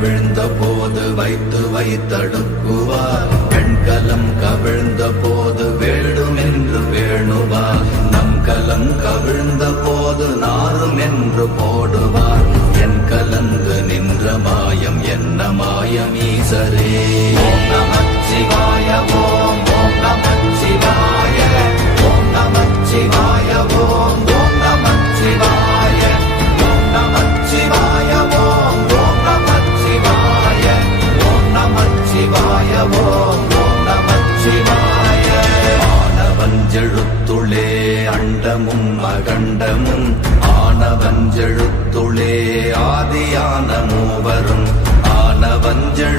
கவிழ்ந்த போது வைத்து வைத்தடுக்குவார். வெண்கலம் கவிழ்ந்த போது வேண்டுமென்று வேணுவார். நம் கலம் கவிழ்ந்த போது நாரும் என்று போடுவார். என் கலந்து நின்ற மாயம் என்ன மாயம் ஈசரே. ஓம் நமச்சிவாய ஓம் ஓம் நமச்சிவாய ஓம் நமச்சிவாய ஓம் ஓம் நமச்சிவாய ஓம் நமச்சிவாய ஓம் ஓம் நமச்சிவாய ஓம் நமச்சிவாய ஓம் ஓம் நமச்சிவாய. ஆனவஞ்செழுத்துளே அண்டமும் அகண்டமும் ஆனவஞ்செழுத்துளே ஆதியான மூவரும் ஆனவஞ்செழு